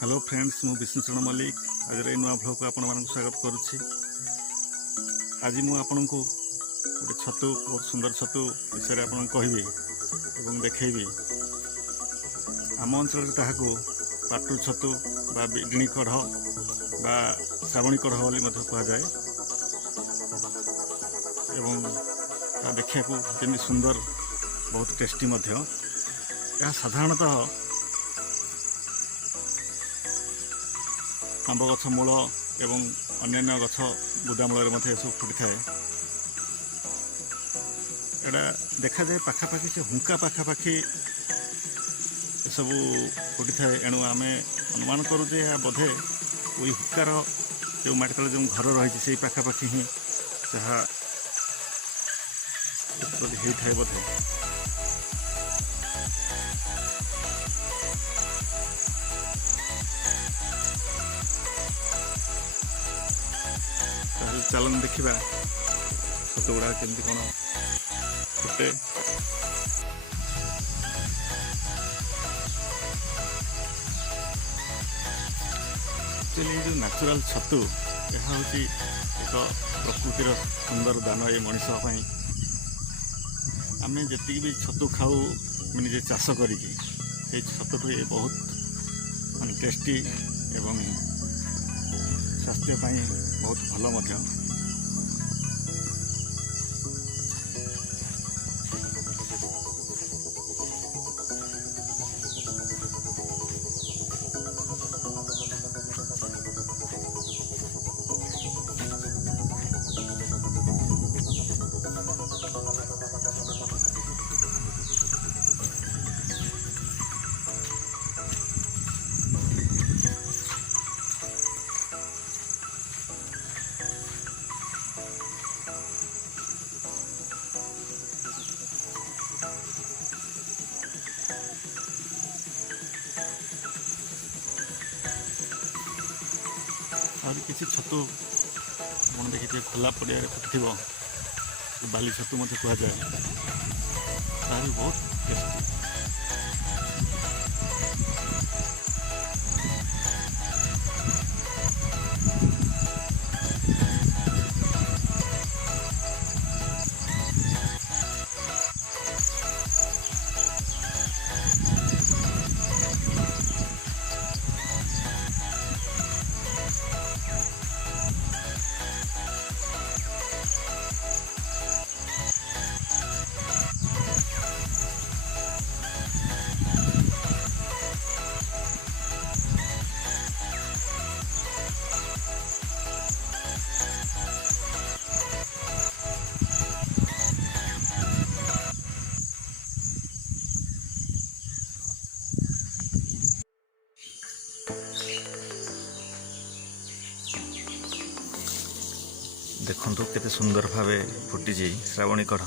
Hello friends मु विष्णुचरण मल्लिक आज नुआ ब्लॉग को आपण मानक स्वागत करुच्ची। आज मु आपण को गोटे छतु बहुत सुंदर छतु विषय आपन कहबी एवं देखैबी। आम अंचल ताहाको पाटू छतु बा बिडणी कढ़ बा श्रावणी कढ़ बोली मध्य कहा जाए एवं देखा जमी सुंदर बहुत टेस्टी मध्य यह साधारणतः आंब गछ मूल एवं अन्य गछ बुदामूल सब फुटी थाए। एटा देखा जाए पाखापाखि से हुंका पाखापाखि सब फुटी थाए। एणु आम अनुमान करूँ बोधे वही हुक्कार जो माटी तले जो घर रही से पाखापाखि ही जहाँ उत्पत्ति होता है बोधे। चलन देखा छत गुड़ा केमती कौन फुटे। एक्चुअली जो नेचुरल छतु यह हूँ एक प्रकृतिर सुंदर दान ये मनीष आम जी भी छतु खाऊ निजे चाष करी छतु ये बहुत मान टेस्टी एवं स्वास्थ्य बहुत भल मध्य। और किसी छतु मन देखिए खोला पड़िया फुटि बाली छतु मत कह जाए बहुत टेस्टी। देखु केते सुंदर भावे फुटी श्रावणी कढ़।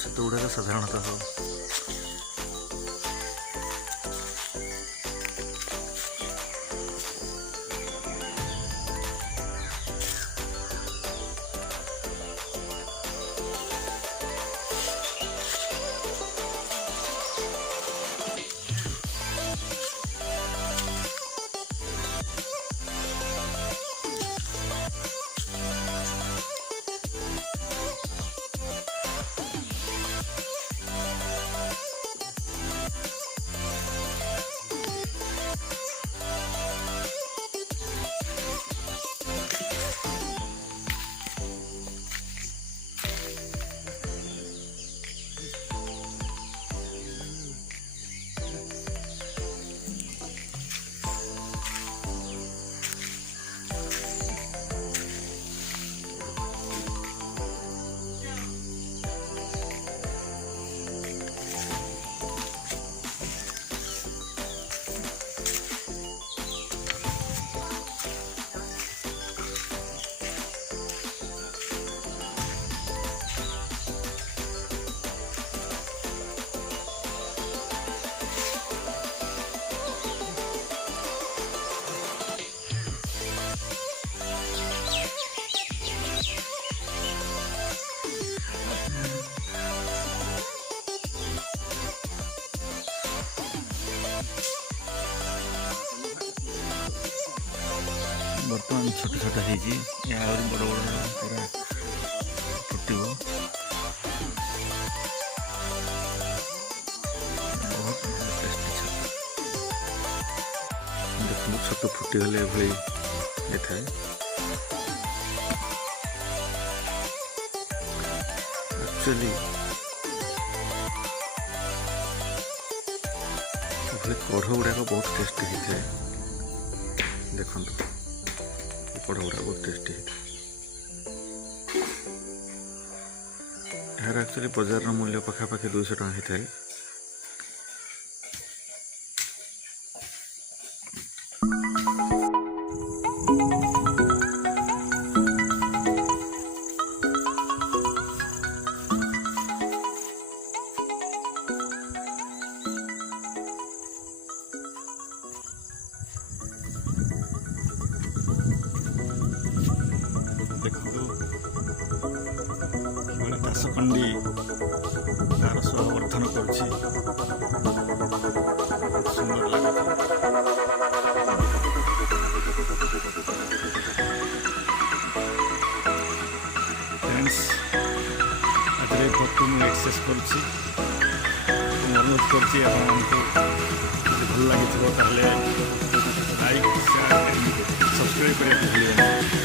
छतु गुड़ाक साधारणतः बर्तमान छोट छोट होगी आहरी बड़ बड़ पूरा फुटब बहुत टेस्टी देखो छतु फुटीगले भाई थाए एक्चुअली कढ़ गुड़ाक बहुत टेस्टी होता है देखो कढ़ गुड़ा बहुत टेस्टी होता है यार एक्चुअली बजार मूल्य पाखापाखि 200 टଙ୍କା होता है दासखंडी तार सहवर्धन करुँच सुंदर लगे फ्रेंड्स आज भोग मुझे एक्सेस करुँच अनुरोध करुँच भल लगी लाइक शेयर सब्सक्राइब करने भूल